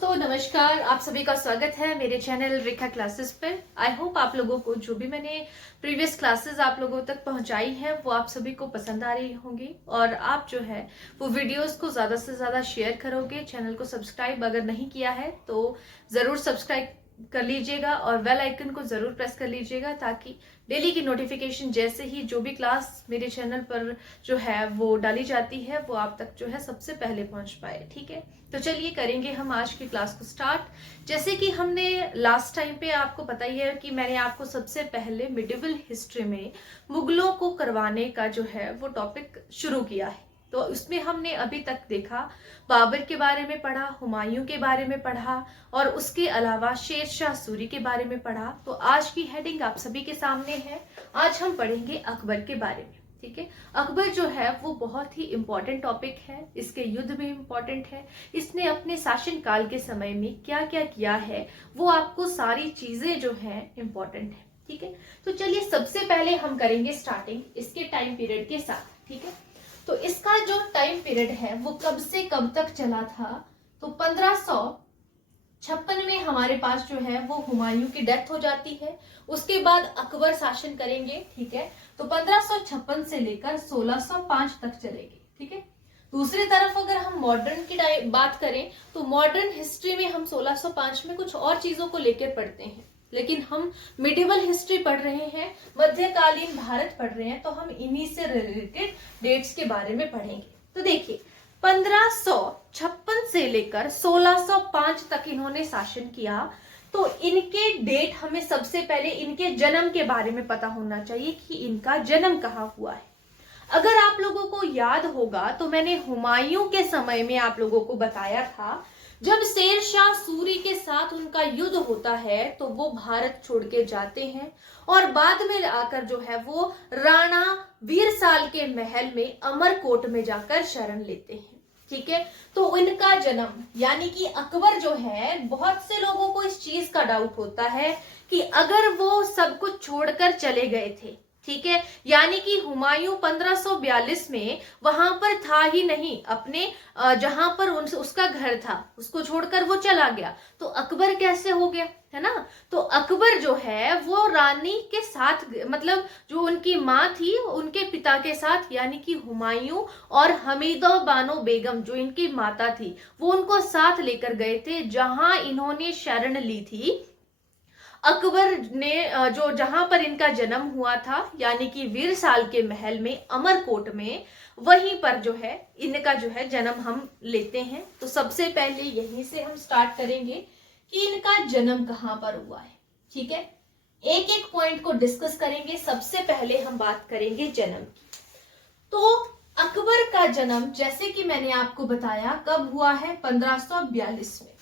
दोस्तों नमस्कार, आप सभी का स्वागत है मेरे चैनल रेखा क्लासेस पर। आई होप आप लोगों को जो भी मैंने प्रीवियस क्लासेस आप लोगों तक पहुंचाई है वो आप सभी को पसंद आ रही होंगी और आप जो है वो वीडियोस को ज्यादा से ज्यादा शेयर करोगे। चैनल को सब्सक्राइब अगर नहीं किया है तो जरूर सब्सक्राइब कर लीजिएगा और बेल आइकन को जरूर प्रेस कर लीजिएगा ताकि डेली की नोटिफिकेशन जैसे ही जो भी क्लास मेरे चैनल पर जो है वो डाली जाती है वो आप तक जो है सबसे पहले पहुंच पाए। ठीक है, तो चलिए करेंगे हम आज की क्लास को स्टार्ट। जैसे कि हमने लास्ट टाइम पे आपको पता ही है कि मैंने आपको सबसे पहले मिडिवल हिस्ट्री में मुगलों को करवाने का जो है वो टॉपिक शुरू किया है। तो उसमें हमने अभी तक देखा, बाबर के बारे में पढ़ा, हुमायूं के बारे में पढ़ा और उसके अलावा शेरशाह सूरी के बारे में पढ़ा। तो आज की हेडिंग आप सभी के सामने है। आज हम पढ़ेंगे अकबर के बारे में। ठीक है, अकबर जो है वो बहुत ही इंपॉर्टेंट टॉपिक है, इसके युद्ध में इंपॉर्टेंट है, इसने अपने शासन काल के समय में क्या क्या किया है वो आपको सारी चीजें जो है इंपॉर्टेंट है। ठीक है, तो चलिए सबसे पहले हम करेंगे स्टार्टिंग इसके टाइम पीरियड के साथ। ठीक है, तो इसका जो टाइम पीरियड है वो कब से कब तक चला था, तो 1556 में हमारे पास जो है वो हुमायूं की डेथ हो जाती है। उसके बाद अकबर शासन करेंगे। ठीक है, तो 1556 से लेकर 1605 तक चलेगी। ठीक है, दूसरी तरफ अगर हम मॉडर्न की बात करें तो मॉडर्न हिस्ट्री में हम 1605 में कुछ और चीजों को लेकर पढ़ते हैं, लेकिन हम मिडिवल हिस्ट्री पढ़ रहे हैं, मध्यकालीन भारत पढ़ रहे हैं, तो हम इन्हीं से रिलेटेड डेट्स के बारे में पढ़ेंगे। तो देखिए 1556 से लेकर 1605 तक इन्होंने शासन किया। तो इनके डेट हमें सबसे पहले इनके जन्म के बारे में पता होना चाहिए कि इनका जन्म कहाँ हुआ है। अगर आप लोगों को याद होगा तो मैंने हुमायूं के समय में आप लोगों को बताया था, जब शेरशाह सूरी के साथ उनका युद्ध होता है तो वो भारत छोड़ के जाते हैं और बाद में आकर जो है वो राणा वीरसाल के महल में अमरकोट में जाकर शरण लेते हैं। ठीक है, तो इनका जन्म यानी कि अकबर जो है, बहुत से लोगों को इस चीज का डाउट होता है कि अगर वो सब कुछ छोड़कर चले गए थे, ठीक है, यानी कि हुमायूं 1542 में वहां पर था ही नहीं, अपने जहां पर उसका घर था उसको छोड़कर वो चला गया, तो अकबर कैसे हो गया, है ना। तो अकबर जो है वो रानी के साथ, मतलब जो उनकी माँ थी उनके पिता के साथ, यानी कि हुमायूं और हमीदा बानो बेगम जो इनकी माता थी वो उनको साथ लेकर गए थे जहां इन्होंने शरण ली थी। अकबर ने जो जहां पर इनका जन्म हुआ था यानी कि वीरसाल के महल में अमरकोट में, वहीं पर जो है इनका जो है जन्म हम लेते हैं। तो सबसे पहले यहीं से हम स्टार्ट करेंगे कि इनका जन्म कहां पर हुआ है। ठीक है, एक एक पॉइंट को डिस्कस करेंगे। सबसे पहले हम बात करेंगे जन्म की। तो अकबर का जन्म जैसे कि मैंने आपको बताया कब हुआ है, 1542 में।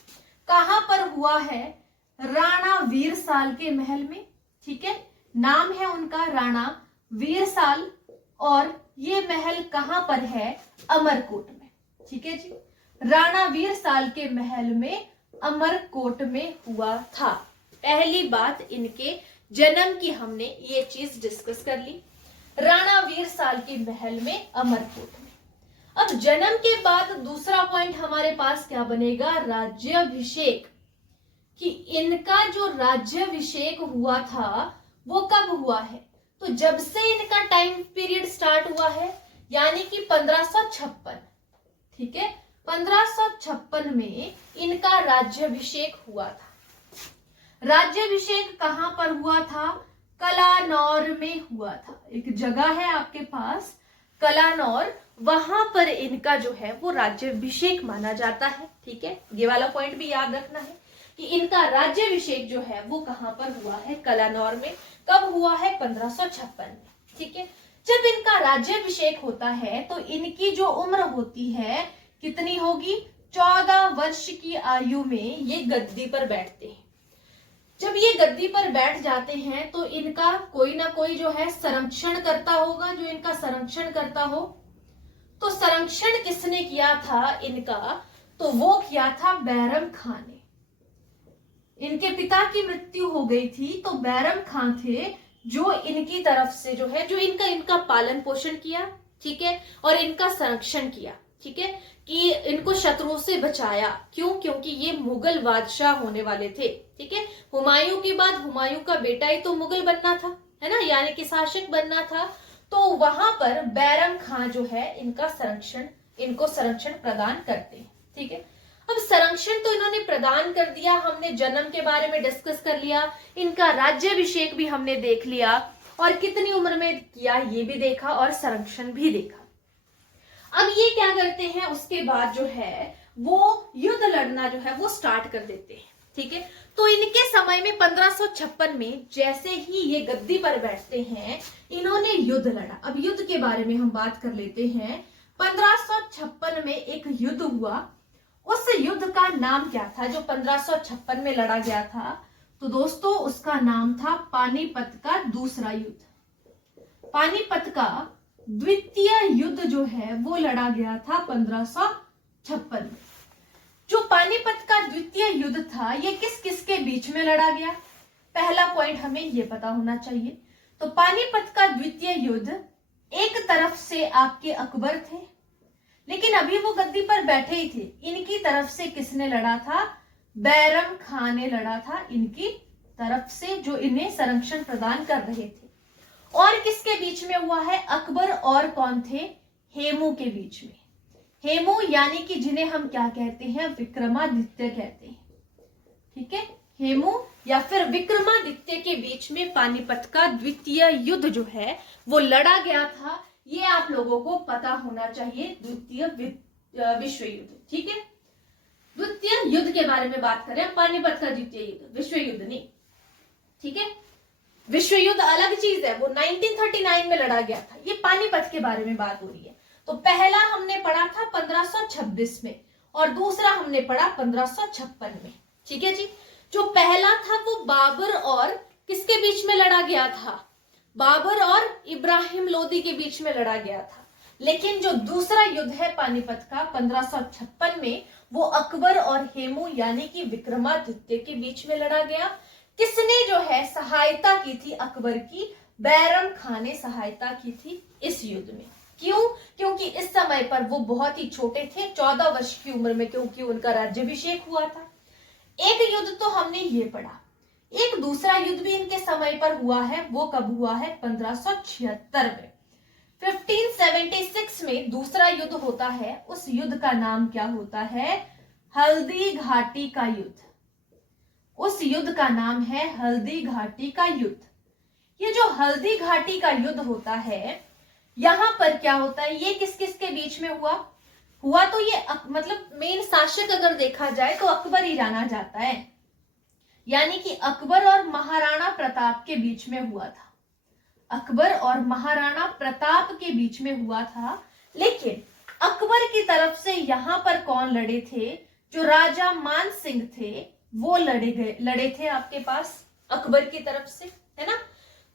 कहां पर हुआ है, राणा वीरसाल के महल में। ठीक है, नाम है उनका राणा वीरसाल और ये महल कहां पर है, अमरकोट में। ठीक है जी, राणा वीरसाल के महल में अमरकोट में हुआ था। पहली बात, इनके जन्म की हमने ये चीज डिस्कस कर ली, राणा वीरसाल के महल में अमरकोट में। अब जन्म के बाद दूसरा पॉइंट हमारे पास क्या बनेगा, राज्याभिषेक, कि इनका जो राज्याभिषेक हुआ था वो कब हुआ है, तो जब से इनका टाइम पीरियड स्टार्ट हुआ है यानी कि 1556। ठीक है, 1556 में इनका राज्याभिषेक हुआ था। राज्याभिषेक कहां पर हुआ था, कलानौर में हुआ था। एक जगह है आपके पास कलानौर, वहां पर इनका जो है वो राज्याभिषेक माना जाता है। ठीक है, ये वाला पॉइंट भी याद रखना है कि इनका राज्याभिषेक जो है वो कहां पर हुआ है, कलानौर में। कब हुआ है, 1556 में। ठीक है, जब इनका राज्याभिषेक होता है तो इनकी जो उम्र होती है कितनी होगी, 14 वर्ष की आयु में ये गद्दी पर बैठते हैं। जब ये गद्दी पर बैठ जाते हैं तो इनका कोई ना कोई जो है संरक्षण करता होगा, जो इनका संरक्षण करता हो। तो संरक्षण किसने किया था इनका, तो वो किया था बैरम खान ने। इनके पिता की मृत्यु हो गई थी तो बैरम खान थे जो इनकी तरफ से जो है, जो इनका पालन पोषण किया। ठीक है, और इनका संरक्षण किया। ठीक है, कि इनको शत्रुओं से बचाया। क्यों? क्योंकि ये मुगल बादशाह होने वाले थे। ठीक है, हुमायूं के बाद हुमायूं का बेटा ही तो मुगल बनना था, है ना, यानी कि शासक बनना था। तो वहां पर बैरम खान जो है इनको संरक्षण प्रदान करते हैं। ठीक है, अब संरक्षण तो इन्होंने प्रदान कर दिया, हमने जन्म के बारे में डिस्कस कर लिया, इनका राज्याभिषेक भी हमने देख लिया, और कितनी उम्र में किया ये भी देखा, और संरक्षण भी देखा। अब ये क्या करते हैं, उसके बाद जो है वो युद्ध लड़ना जो है वो स्टार्ट कर देते हैं। ठीक है, तो इनके समय में 1556 में जैसे ही ये गद्दी पर बैठते हैं, इन्होंने युद्ध लड़ा। अब युद्ध के बारे में हम बात कर लेते हैं। 1556 में एक युद्ध हुआ, उस युद्ध का नाम क्या था जो 1556 में लड़ा गया था? तो दोस्तों उसका नाम था पानीपत का दूसरा युद्ध। पानीपत का द्वितीय युद्ध जो है वो लड़ा गया था 1556 में। जो पानीपत का द्वितीय युद्ध था ये किस किस के बीच में लड़ा गया? पहला पॉइंट हमें ये पता होना चाहिए। तो पानीपत का द्वितीय युद्ध, एक तरफ से आपके अकबर थे, लेकिन अभी वो गद्दी पर बैठे ही थे। इनकी तरफ से किसने लड़ा था? बैरम खान ने लड़ा था इनकी तरफ से, जो इन्हें संरक्षण प्रदान कर रहे थे। और किसके बीच में हुआ है? अकबर और कौन थे? हेमू के बीच में। हेमू यानी कि जिन्हें हम क्या कहते हैं? विक्रमादित्य कहते हैं। ठीक है, हेमू या फिर विक्रमादित्य के बीच में पानीपत का द्वितीय युद्ध जो है वो लड़ा गया था। ये आप लोगों को पता होना चाहिए, द्वितीय विश्व युद्ध। ठीक है, द्वितीय युद्ध के बारे में बात करें, पानीपत का द्वितीय युद्ध, विश्व युद्ध नहीं। ठीक है, विश्व युद्ध अलग चीज है, वो 1939 में लड़ा गया था। ये पानीपत के बारे में बात हो रही है। तो पहला हमने पढ़ा था 1526 में, और दूसरा हमने पढ़ा 1556 में। ठीक है जी, जो पहला था वो बाबर और किसके बीच में लड़ा गया था? बाबर और इब्राहिम लोदी के बीच में लड़ा गया था। लेकिन जो दूसरा युद्ध है पानीपत का 1556 में, वो अकबर और हेमू यानी कि विक्रमादित्य के बीच में लड़ा गया। किसने जो है सहायता की थी अकबर की? बैरम खान ने सहायता की थी इस युद्ध में। क्यों? क्योंकि इस समय पर वो बहुत ही छोटे थे, 14 वर्ष की उम्र में, क्योंकि उनका राज्याभिषेक हुआ था। एक युद्ध तो हमने ये पढ़ा, एक दूसरा युद्ध भी इनके समय पर हुआ है। वो कब हुआ है? 1576 में। 1576 में दूसरा युद्ध होता है। उस युद्ध का नाम क्या होता है? हल्दी घाटी का युद्ध। उस युद्ध का नाम है हल्दी घाटी का युद्ध। ये जो हल्दी घाटी का युद्ध होता है, यहां पर क्या होता है? ये किस किस के बीच में हुआ तो ये मतलब मेन शासक अगर देखा जाए तो अकबर ही जाना जाता है, यानी कि अकबर और महाराणा प्रताप के बीच में हुआ था। अकबर और महाराणा प्रताप के बीच में हुआ था। लेकिन अकबर की तरफ से यहां पर कौन लड़े थे? जो राजा मान सिंह थे वो लड़े थे आपके पास अकबर की तरफ से, है ना।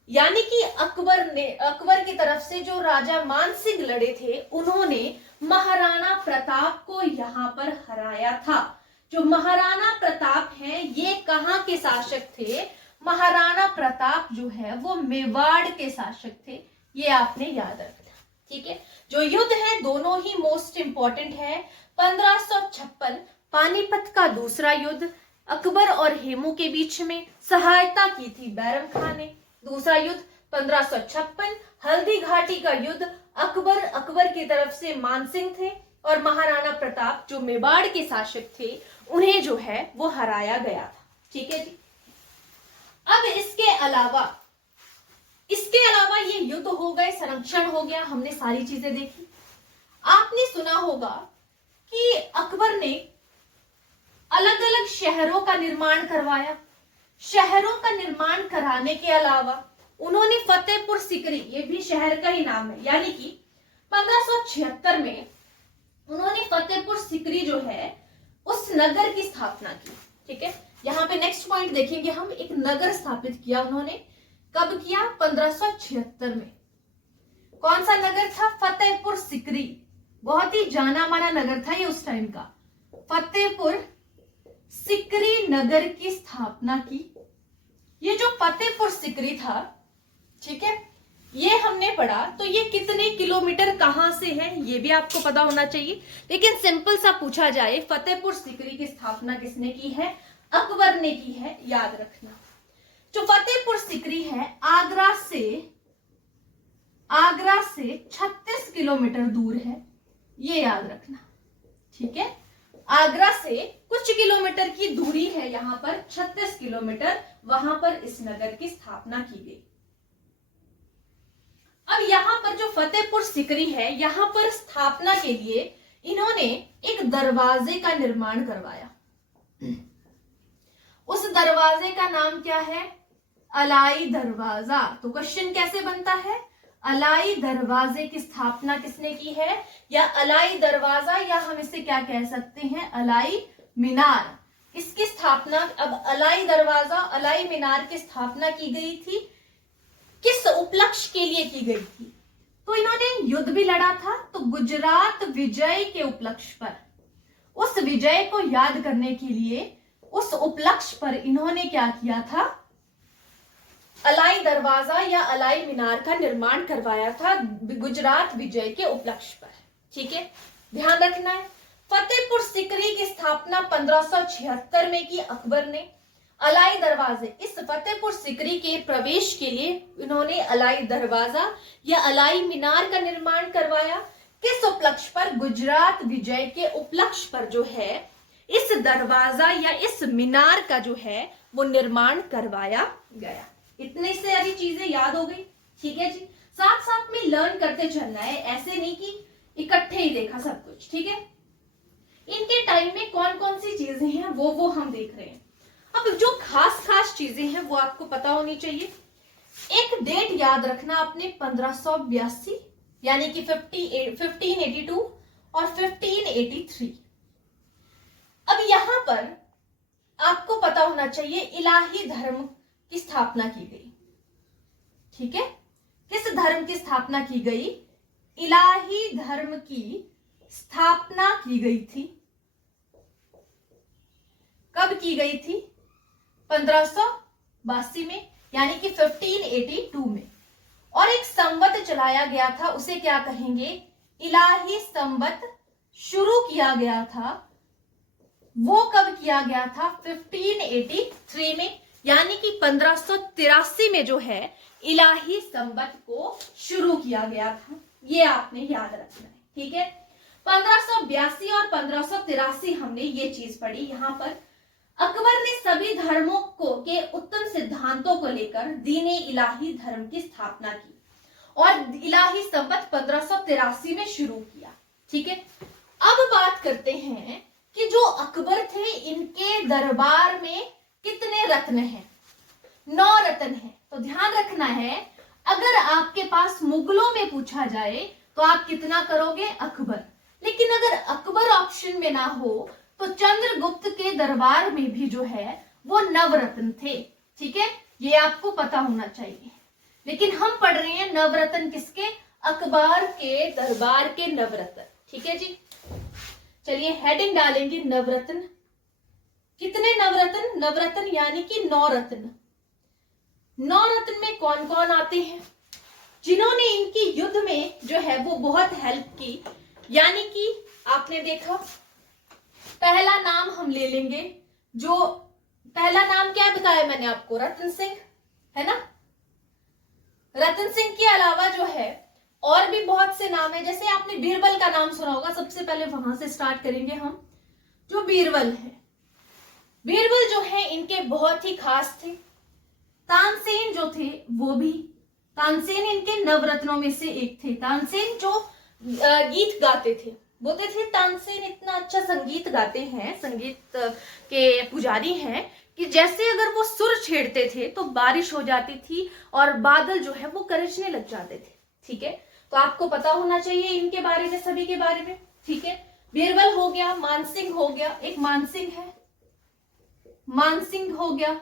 यानी कि अकबर की तरफ से जो राजा मान सिंह लड़े थे, उन्होंने महाराणा प्रताप को यहां पर हराया था। जो महाराणा प्रताप हैं ये कहां के शासक थे? महाराणा प्रताप जो है वो मेवाड़ के शासक थे। ये आपने याद रखना, ठीक है। जो युद्ध है दोनों ही मोस्ट इंपॉर्टेंट है। 1556 पानीपत का दूसरा युद्ध, अकबर और हेमू के बीच में, सहायता की थी बैरम खान ने। दूसरा युद्ध 1556 हल्दी घाटी का युद्ध, अकबर की तरफ से मानसिंह थे और महाराणा प्रताप जो मेवाड़ के शासक थे उन्हें जो है वो हराया गया था, ठीक है जी। अब इसके अलावा ये युद्ध हो गए, संरक्षण हो गया, हमने सारी चीजें देखी। आपने सुना होगा कि अकबर ने अलग अलग शहरों का निर्माण करवाया। शहरों का निर्माण कराने के अलावा उन्होंने फतेहपुर सिकरी, ये भी शहर का ही नाम है, यानी कि 1576 में उन्होंने फतेहपुर सिकरी जो है उस नगर की स्थापना की, ठीक है। यहाँ पे नेक्स्ट पॉइंट देखेंगे हम, एक नगर स्थापित किया उन्होंने। कब किया? 1576 में। कौन सा नगर था? फतेहपुर सिकरी। बहुत ही जाना माना नगर था ये उस टाइम का। फतेहपुर सिकरी नगर की स्थापना की। ये जो फतेहपुर सिकरी था, ठीक है, ये हमने पढ़ा, तो ये कितने किलोमीटर कहां से है ये भी आपको पता होना चाहिए। लेकिन सिंपल सा पूछा जाए, फतेहपुर सीकरी की स्थापना किसने की है? अकबर ने की है, याद रखना। जो फतेहपुर सीकरी है आगरा से 36 किलोमीटर दूर है, ये याद रखना, ठीक है। आगरा से कुछ किलोमीटर की दूरी है, यहां पर 36 किलोमीटर, वहां पर इस नगर की स्थापना की गई। अब यहां पर जो फतेहपुर सीकरी है, यहां पर स्थापना के लिए इन्होंने एक दरवाजे का निर्माण करवाया। उस दरवाजे का नाम क्या है? अलाई दरवाजा। तो क्वेश्चन कैसे बनता है? अलाई दरवाजे की स्थापना किसने की है? या अलाई दरवाजा, या हम इसे क्या कह सकते हैं? अलाई मीनार। इसकी स्थापना, अब अलाई दरवाजा, अलाई मीनार की स्थापना की गई थी, किस उपलक्ष्य के लिए की गई थी? तो इन्होंने युद्ध भी लड़ा था, तो गुजरात विजय के उपलक्ष्य पर, उस विजय को याद करने के लिए, उस उपलक्ष्य पर इन्होंने क्या किया था? अलाई दरवाजा या अलाई मीनार का निर्माण करवाया था गुजरात विजय के उपलक्ष्य पर, ठीक है, ध्यान रखना है। फतेहपुर सीकरी की स्थापना 1576 में की अकबर ने। अलाई दरवाजे, इस फतेहपुर सीकरी के प्रवेश के लिए इन्होंने अलाई दरवाजा या अलाई मीनार का निर्माण करवाया। किस उपलक्ष्य पर? गुजरात विजय के उपलक्ष्य पर जो है इस दरवाजा या इस मीनार का जो है वो निर्माण करवाया गया। इतनी सारी चीजें याद हो गई, ठीक है जी। साथ साथ में लर्न करते चलना है, ऐसे नहीं कि इकट्ठे ही देखा सब कुछ, ठीक है। इनके टाइम में कौन कौन सी चीजें हैं वो हम देख रहे हैं। अब जो खास खास चीजें हैं वो आपको पता होनी चाहिए। एक डेट याद रखना आपने, 1582 यानी कि 1582 और 1583। अब यहां पर आपको पता होना चाहिए इलाही धर्म की स्थापना की गई, ठीक है। किस धर्म की स्थापना की गई? इलाही धर्म की स्थापना की गई थी। कब की गई थी? 1582 में, यानी कि 1582 में। और एक संवत चलाया गया था, उसे क्या कहेंगे? इलाही संवत शुरू किया गया था। वो कब किया गया था? 1583 में, यानी कि 1583 में जो है इलाही संवत को शुरू किया गया था। ये आपने याद रखना है, ठीक है। 1582 और 1583 हमने ये चीज पढ़ी। यहां पर अकबर ने सभी धर्मों को के उत्तम सिद्धांतों को लेकर दीने इलाही धर्म की स्थापना की और इलाही संवत 1583 में शुरू किया, ठीक है। अब बात करते हैं कि जो अकबर थे, इनके दरबार में कितने रत्न हैं? 9 रत्न हैं। तो ध्यान रखना है, अगर आपके पास मुगलों में पूछा जाए तो आप कितना करोगे? अकबर। लेकिन अगर अकबर ऑप्शन में ना हो तो चंद्रगुप्त के दरबार में भी जो है वो नवरत्न थे, ठीक है, ये आपको पता होना चाहिए। लेकिन हम पढ़ रहे हैं नवरत्न किसके? अकबर के दरबार के नवरत्न, ठीक है जी। चलिए हेडिंग डालेंगे नवरत्न। कितने नवरत्न? नवरत्न यानी कि 9 रत्न। 9 रत्न में कौन कौन आते हैं? जिन्होंने इनकी युद्ध में जो है वो बहुत हेल्प की, यानी कि आपने देखा, पहला नाम हम ले लेंगे। जो पहला नाम क्या बताया मैंने आपको? रतन सिंह, है ना। रतन सिंह के अलावा जो है और भी बहुत से नाम है। जैसे आपने बीरबल का नाम सुना होगा, सबसे पहले वहां से स्टार्ट करेंगे हम। जो बीरबल है, बीरबल जो है इनके बहुत ही खास थे। तानसेन जो थे वो भी, तानसेन इनके नवरत्नों में से एक थे। तानसेन जो गीत गाते थे, बोलते थे तानसेन इतना अच्छा संगीत गाते हैं, संगीत के पुजारी हैं कि जैसे अगर वो सुर छेड़ते थे तो बारिश हो जाती थी और बादल जो है वो गरजने लग जाते थे, ठीक है। तो आपको पता होना चाहिए इनके बारे में, सभी के बारे में, ठीक है। बीरबल हो गया, मानसिंह हो गया, एक मानसिंह है, मानसिंह हो गया।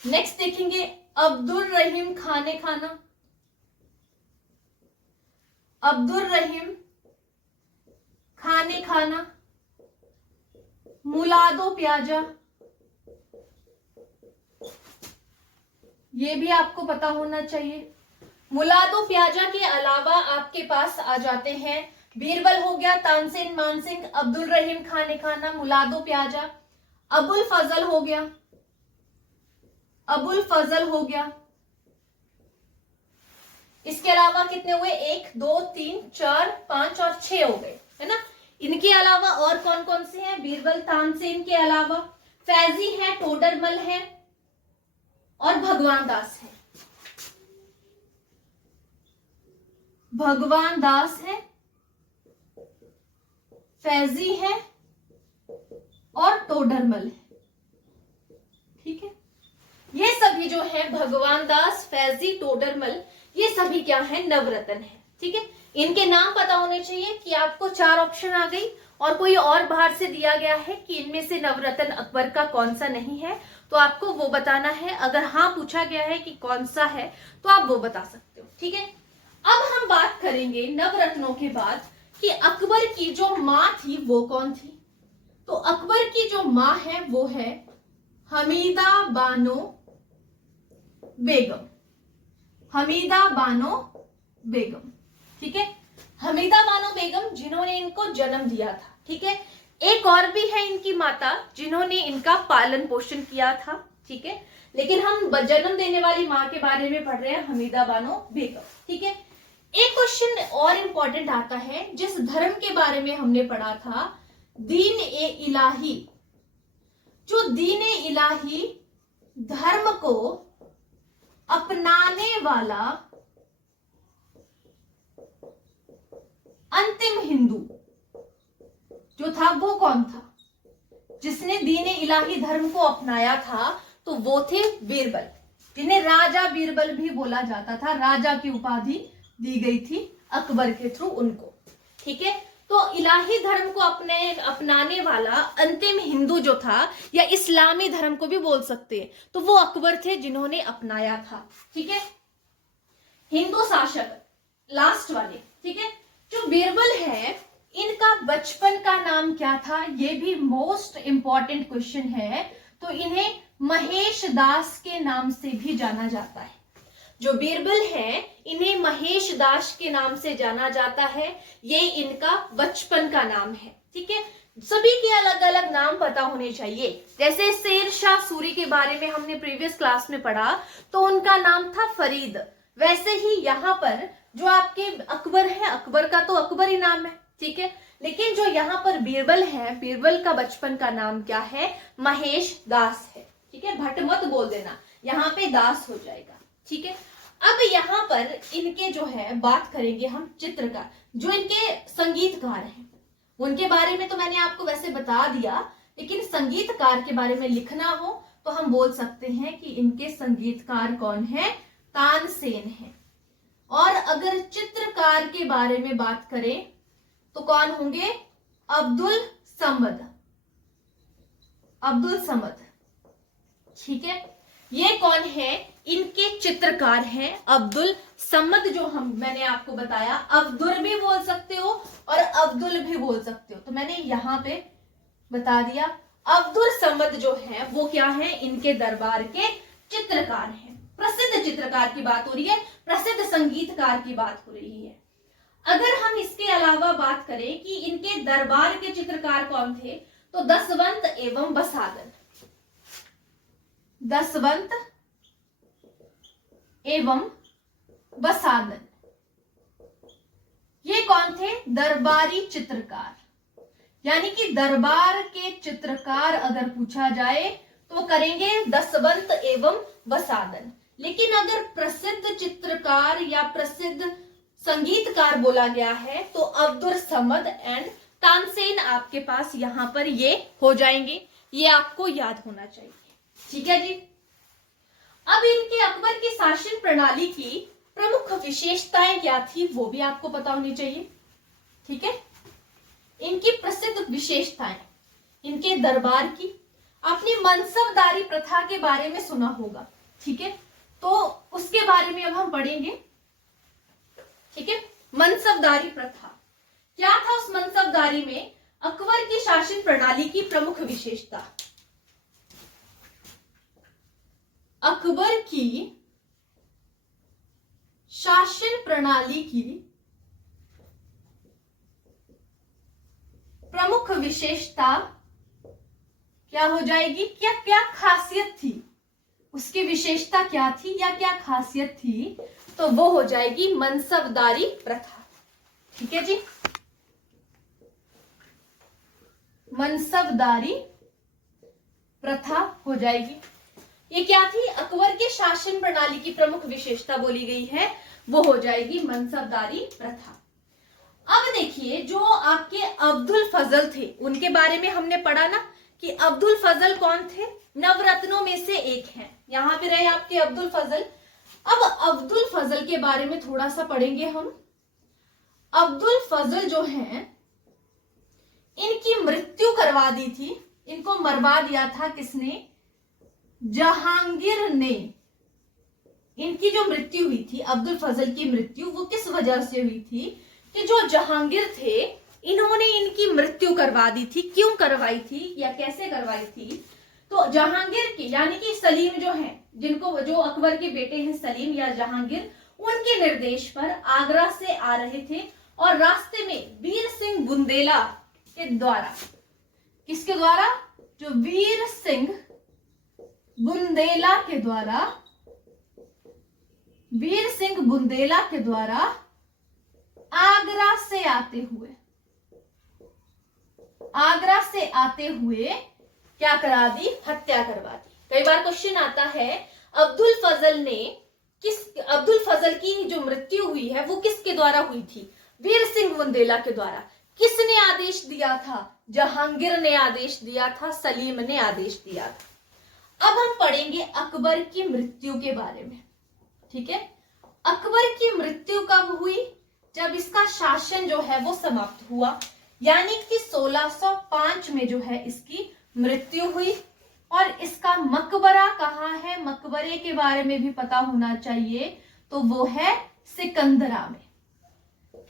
नेक्स्ट देखेंगे अब्दुल रहीम खाने खाना, अब्दुल रहीम खाने खाना, मुलादो प्याजा, ये भी आपको पता होना चाहिए। मुलादो प्याजा के अलावा आपके पास आ जाते हैं बीरबल हो गया, तानसेन मानसिंह, अब्दुल रहीम खान खाना, मुलादो प्याजा, अबुल फजल हो गया, अबुल फजल हो गया। इसके अलावा कितने हुए? 1 2 3 4 5 और 6 हो गए, है ना। इनके अलावा और कौन कौन से हैं? बीरबल तानसेन के अलावा फैजी है, टोडरमल है और भगवान दास है। भगवान दास है, फैजी है और टोडरमल है, ठीक है। ये सभी जो है भगवान दास, फैजी, टोडरमल, ये सभी क्या है? नवरत्न है, ठीक है। इनके नाम पता होने चाहिए कि आपको 4 ऑप्शन आ गई और कोई और बाहर से दिया गया है कि इनमें से नवरत्न अकबर का कौन सा नहीं है, तो आपको वो बताना है। अगर हाँ पूछा गया है कि कौन सा है तो आप वो बता सकते हो, ठीक है। अब हम बात करेंगे नवरत्नों के बाद कि अकबर की जो माँ थी वो कौन थी। तो अकबर की जो माँ है वो है हमीदा बानो बेगम, हमीदा बानो बेगम, ठीक है। हमीदा बानो बेगम जिन्होंने इनको जन्म दिया था, ठीक है। एक और भी है इनकी माता जिन्होंने इनका पालन पोषण किया था, ठीक है। लेकिन हम जन्म देने वाली माँ के बारे में पढ़ रहे हैं, हमीदा बानो बेगम, ठीक है। एक क्वेश्चन और इंपॉर्टेंट आता है जिस धर्म के बारे में हमने पढ़ा था, दीन ए इलाही। जो दीन ए इलाही धर्म को अपनाने वाला अंतिम हिंदू जो था वो कौन था? जिसने दीन ए इलाही धर्म को अपनाया था तो वो थे बीरबल, जिन्हें राजा बीरबल भी बोला जाता था। राजा की उपाधि दी गई थी अकबर के थ्रू उनको, ठीक है। तो इलाही धर्म को अपनाने वाला अंतिम हिंदू जो था, या इस्लामी धर्म को भी बोल सकते हैं, तो वो अकबर थे जिन्होंने अपनाया था, ठीक है। हिंदू शासक लास्ट वाले, ठीक है। जो बीरबल है इनका बचपन का नाम क्या था? ये भी मोस्ट इंपॉर्टेंट क्वेश्चन है। तो इन्हें महेश दास के नाम से भी जाना जाता है। जो बीरबल है इन्हें महेश दास के नाम से जाना जाता है, ये इनका बचपन का नाम है, ठीक है। सभी के अलग अलग नाम पता होने चाहिए। जैसे शेर शाह सूरी के बारे में हमने प्रीवियस क्लास में पढ़ा तो उनका नाम था फरीद, वैसे ही यहाँ पर जो आपके अकबर है, अकबर का तो अकबर ही नाम है, ठीक है। लेकिन जो यहाँ पर बीरबल है, बीरबल का बचपन का नाम क्या है? महेश दास है, ठीक है। भट्ट मत बोल देना, यहाँ पे दास हो जाएगा, ठीक है। अब यहाँ पर इनके जो है बात करेंगे हम चित्रकार, जो इनके संगीतकार हैं उनके बारे में तो मैंने आपको वैसे बता दिया, लेकिन संगीतकार के बारे में लिखना हो तो हम बोल सकते हैं कि इनके संगीतकार कौन है? तानसेन है। और अगर चित्रकार के बारे में बात करें तो कौन होंगे? अब्दुल समद, अब्दुल समद, ठीक है। ये कौन है? इनके चित्रकार हैं अब्दुल समद, जो मैंने आपको बताया। अब्दुल भी बोल सकते हो और अब्दुल भी बोल सकते हो, तो मैंने यहाँ पे बता दिया। अब्दुल समद जो है वो क्या है? इनके दरबार के चित्रकार हैं। प्रसिद्ध चित्रकार की बात हो रही है, प्रसिद्ध संगीतकार की बात हो रही है। अगर हम इसके अलावा बात करें कि इनके दरबार के चित्रकार कौन थे, तो दसवंत एवं बसादन, दसवंत एवं बसादन, ये कौन थे? दरबारी चित्रकार। यानी कि दरबार के चित्रकार अगर पूछा जाए तो वो करेंगे दसवंत एवं बसादन। लेकिन अगर प्रसिद्ध चित्रकार या प्रसिद्ध संगीतकार बोला गया है तो अब्दुल समद एंड तानसेन आपके पास यहां पर ये हो जाएंगे। ये आपको याद होना चाहिए, ठीक है जी। अब इनके अकबर की शासन प्रणाली की प्रमुख विशेषताएं क्या थी वो भी आपको पता होनी चाहिए, ठीक है। इनकी प्रसिद्ध विशेषताएं, इनके दरबार की, अपनी मनसबदारी प्रथा के बारे में सुना होगा, ठीक है। तो उसके बारे में अब हम पढ़ेंगे, ठीक है। मनसबदारी प्रथा क्या था? उस मनसबदारी में अकबर की शासन प्रणाली की प्रमुख विशेषता, अकबर की शासन प्रणाली की प्रमुख विशेषता क्या हो जाएगी, क्या क्या खासियत थी, उसकी विशेषता क्या थी या क्या खासियत थी, तो वो हो जाएगी मनसबदारी प्रथा। ठीक है जी, मनसबदारी प्रथा हो जाएगी। ये क्या थी, अकबर के शासन प्रणाली की प्रमुख विशेषता बोली गई है, वो हो जाएगी मनसबदारी प्रथा। अब देखिए, जो आपके अब्दुल फजल थे उनके बारे में हमने पढ़ा ना कि अब्दुल फजल कौन थे, नवरत्नों में से एक हैं। यहां पे रहे आपके अब्दुल फजल। अब अब्दुल फजल के बारे में थोड़ा सा पढ़ेंगे हम। अब्दुल फजल जो हैं, इनकी मृत्यु करवा दी थी, इनको मरवा दिया था किसने, जहांगीर ने। इनकी जो मृत्यु हुई थी, अब्दुल फजल की मृत्यु, वो किस वजह से हुई थी कि जो जहांगीर थे इन्होंने इनकी मृत्यु करवा दी थी। क्यों करवाई थी या कैसे करवाई थी, तो जहांगीर की यानी कि सलीम जो है, जिनको जो अकबर के बेटे हैं सलीम या जहांगीर, उनके निर्देश पर आगरा से आ रहे थे और रास्ते में वीर सिंह बुंदेला के द्वारा, किसके द्वारा, जो वीर सिंह बुंदेला के द्वारा, वीर सिंह बुंदेला के द्वारा आगरा से आते हुए क्या करा दी, हत्या करवा दी। कई बार क्वेश्चन आता है, अब्दुल फजल की जो मृत्यु हुई है वो किसके द्वारा हुई थी, वीर सिंह बुंदेला के द्वारा। किसने आदेश दिया था, जहांगीर ने आदेश दिया था, सलीम ने आदेश दिया था। अब हम पढ़ेंगे अकबर की मृत्यु के बारे में। ठीक है, अकबर की मृत्यु कब हुई, जब इसका शासन जो है वो समाप्त हुआ, यानी कि 1605 में जो है इसकी मृत्यु हुई। और इसका मकबरा कहाँ है, मकबरे के बारे में भी पता होना चाहिए, तो वो है सिकंदरा में।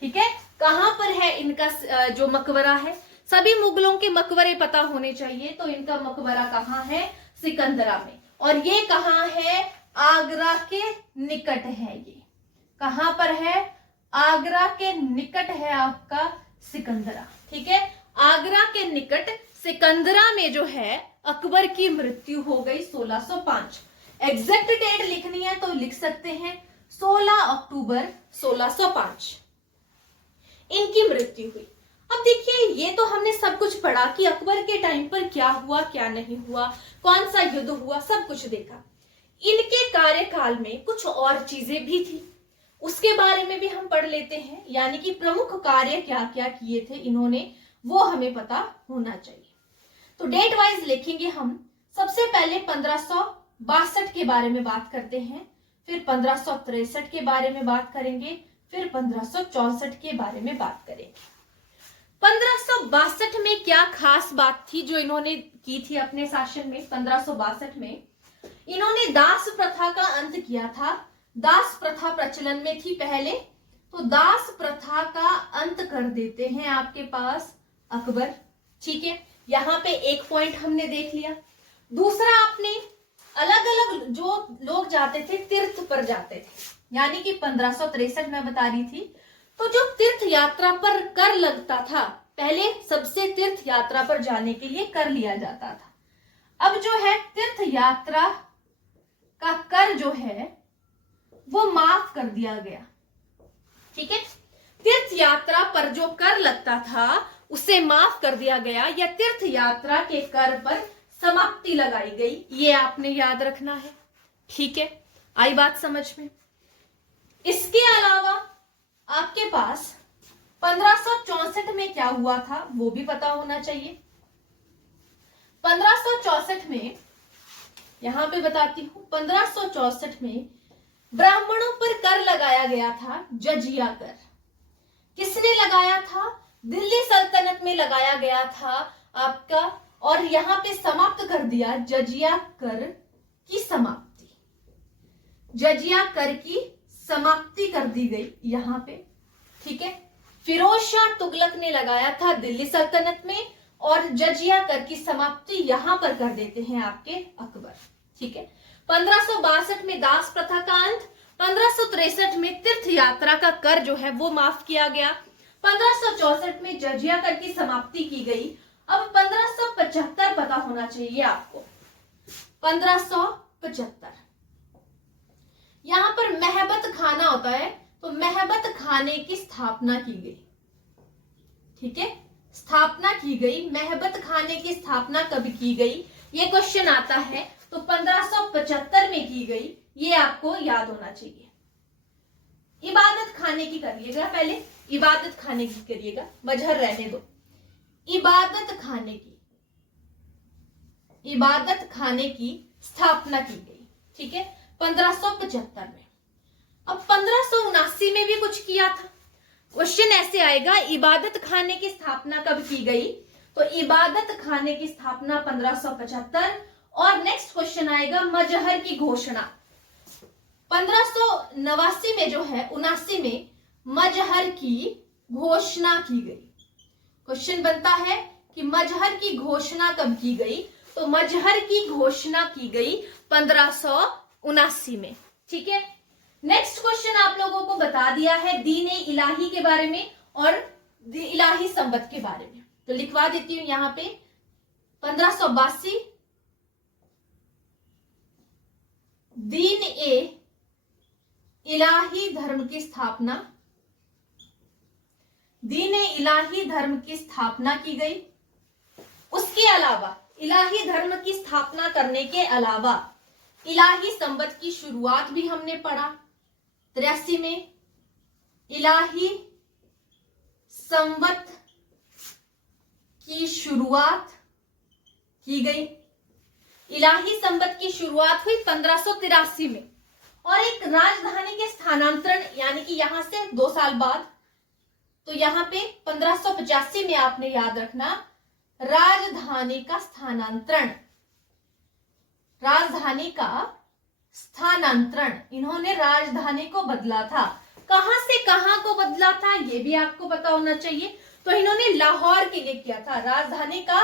ठीक है, कहां पर है इनका जो मकबरा है, सभी मुगलों के मकबरे पता होने चाहिए, तो इनका मकबरा कहाँ है, सिकंदरा में। और ये कहाँ है, आगरा के निकट है। ये कहां पर है, आगरा के निकट है आपका सिकंदरा। ठीक है, आगरा के निकट सिकंदरा में जो है अकबर की मृत्यु हो गई 1605। एग्जैक्ट डेट लिखनी है तो लिख सकते हैं 16 अक्टूबर 1605 इनकी मृत्यु हुई। अब देखिए, ये तो हमने सब कुछ पढ़ा कि अकबर के टाइम पर क्या हुआ क्या नहीं हुआ, कौन सा युद्ध हुआ, सब कुछ देखा। इनके कार्यकाल में कुछ और चीजें भी थी, उसके बारे में भी हम पढ़ लेते हैं। यानी कि प्रमुख कार्य क्या क्या किए थे इन्होंने, वो हमें पता होना चाहिए। तो डेट वाइज लिखेंगे हम। सबसे पहले 1562 के बारे में बात करते हैं, फिर 1563 के बारे में बात करेंगे, फिर 1564 के बारे में बात करेंगे। 1562 में क्या खास बात थी जो इन्होंने की थी अपने शासन में। 1562 में इन्होंने दास प्रथा का अंत किया था। दास प्रथा प्रचलन में थी पहले, तो दास प्रथा का अंत कर देते हैं आपके पास अकबर। ठीक है, यहां पे एक पॉइंट हमने देख लिया। दूसरा, आपने अलग अलग जो लोग जाते थे तीर्थ पर जाते थे, यानी कि 1563 में बता रही थी, तो जो तीर्थ यात्रा पर कर लगता था, पहले सबसे तीर्थ यात्रा पर जाने के लिए कर लिया जाता था। अब जो है तीर्थ यात्रा का कर जो है वो माफ कर दिया गया। ठीक है, तीर्थ यात्रा पर जो कर लगता था उसे माफ कर दिया गया, या तीर्थ यात्रा के कर पर समाप्ति लगाई गई, ये आपने याद रखना है। ठीक है, आई बात समझ में। इसके अलावा आपके पास 1564 में क्या हुआ था वो भी पता होना चाहिए। 1564 में यहां पे बताती हूं, 1564 में ब्राह्मणों पर कर लगाया गया था, जजिया कर। किसने लगाया था, दिल्ली सल्तनत में लगाया गया था आपका, और यहां पे समाप्त कर दिया जजिया कर की समाप्ति। जजिया कर की समाप्ति कर दी गई यहां पे। ठीक है, फिरोज शाह तुगलक ने लगाया था दिल्ली सल्तनत में, और जजिया कर की समाप्ति यहां पर कर देते हैं आपके अकबर। ठीक है, 1562 में दास प्रथा का अंत, 1563 में तीर्थ यात्रा का कर जो है वो माफ किया गया। 1564 में जजिया कर की समाप्ति की गई। अब 1575 पता होना चाहिए आपको। 1575 यहां पर महबत खाना होता है, तो महबत खाने की स्थापना की गई। ठीक है, स्थापना की गई। महबत खाने की स्थापना कब की गई, ये क्वेश्चन आता है। तो 1575 में की गई, ये आपको याद होना चाहिए। इबादत खाने की करिएगा, पहले इबादत खाने की करिएगा, मजहर रहने दो। इबादत खाने की स्थापना की गई। ठीक है, 1575 में। अब 1579 में भी कुछ किया था। क्वेश्चन ऐसे आएगा, इबादत खाने की स्थापना कब की गई, तो इबादत खाने की स्थापना 1575। और नेक्स्ट क्वेश्चन आएगा मजहर की घोषणा। 1589 में जो है, 79 में मजहर की घोषणा की गई। क्वेश्चन बनता है कि मजहर की घोषणा कब की गई, तो मजहर की घोषणा की गई 1579 में। ठीक है, नेक्स्ट क्वेश्चन आप लोगों को बता दिया है दीन ए इलाही के बारे में और इलाही संबत के बारे में, तो लिखवा देती हूं यहां पे। 1582 दीन ए इलाही धर्म की स्थापना, दीन ए इलाही धर्म की स्थापना की गई। उसके अलावा इलाही धर्म की स्थापना करने के अलावा इलाही संबत की शुरुआत भी हमने पढ़ा। 83 में इलाही संबत की शुरुआत की गई। इलाही संबत की शुरुआत हुई 1583 में। और एक राजधानी के स्थानांतरण, यानी कि यहां से 2 साल बाद, तो यहां पे 1585 में आपने याद रखना राजधानी का स्थानांतरण। राजधानी का स्थानांतरण, इन्होंने राजधानी को बदला था। कहां से कहां को बदला था, यह भी आपको पता होना चाहिए। तो इन्होंने लाहौर के लिए किया था, राजधानी का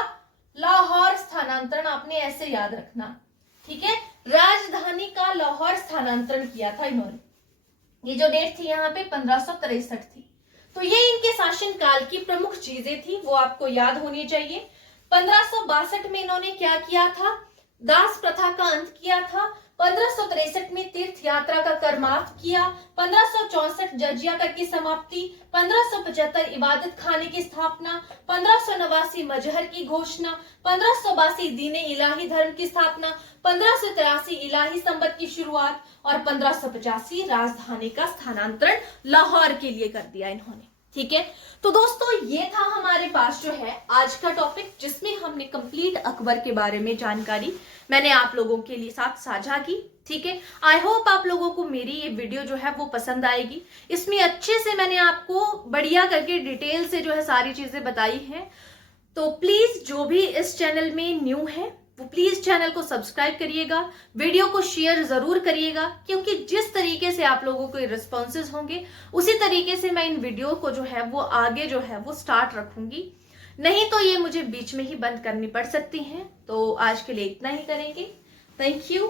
लाहौर स्थानांतरण, आपने ऐसे याद रखना। ठीक है, राजधानी का लाहौर स्थानांतरण किया था इन्होंने। ये जो डेट थी यहाँ पे 1563 थी। तो ये इनके शासन काल की प्रमुख चीजें थी, वो आपको याद होनी चाहिए। 1562 में इन्होंने क्या किया था, दास प्रथा का अंत किया था। 1563 में तीर्थ यात्रा का कर माफ किया। 1564 जजिया कर की समाप्ति। 1575 इबादत खाने की स्थापना। 1589 मजहर की घोषणा। 1582 दीन इलाही धर्म की स्थापना। 1583 इलाही संबत की शुरुआत और 1585 राजधानी का स्थानांतरण लाहौर के लिए कर दिया इन्होंने। ठीक है, तो दोस्तों ये था हमारे पास जो है आज का टॉपिक, जिसमें हमने कंप्लीट अकबर के बारे में जानकारी मैंने आप लोगों के लिए साथ साझा की। ठीक है, आई होप आप लोगों को मेरी ये वीडियो जो है वो पसंद आएगी। इसमें अच्छे से मैंने आपको बढ़िया करके डिटेल से जो है सारी चीजें बताई हैं। तो प्लीज जो भी इस चैनल में न्यू है वो प्लीज चैनल को सब्सक्राइब करिएगा, वीडियो को शेयर जरूर करिएगा, क्योंकि जिस तरीके से आप लोगों को रिस्पॉन्सेज होंगे उसी तरीके से मैं इन वीडियो को जो है वो आगे जो है वो स्टार्ट रखूंगी। नहीं तो ये मुझे बीच में ही बंद करनी पड़ सकती हैं। तो आज के लिए इतना ही करेंगे। Thank you.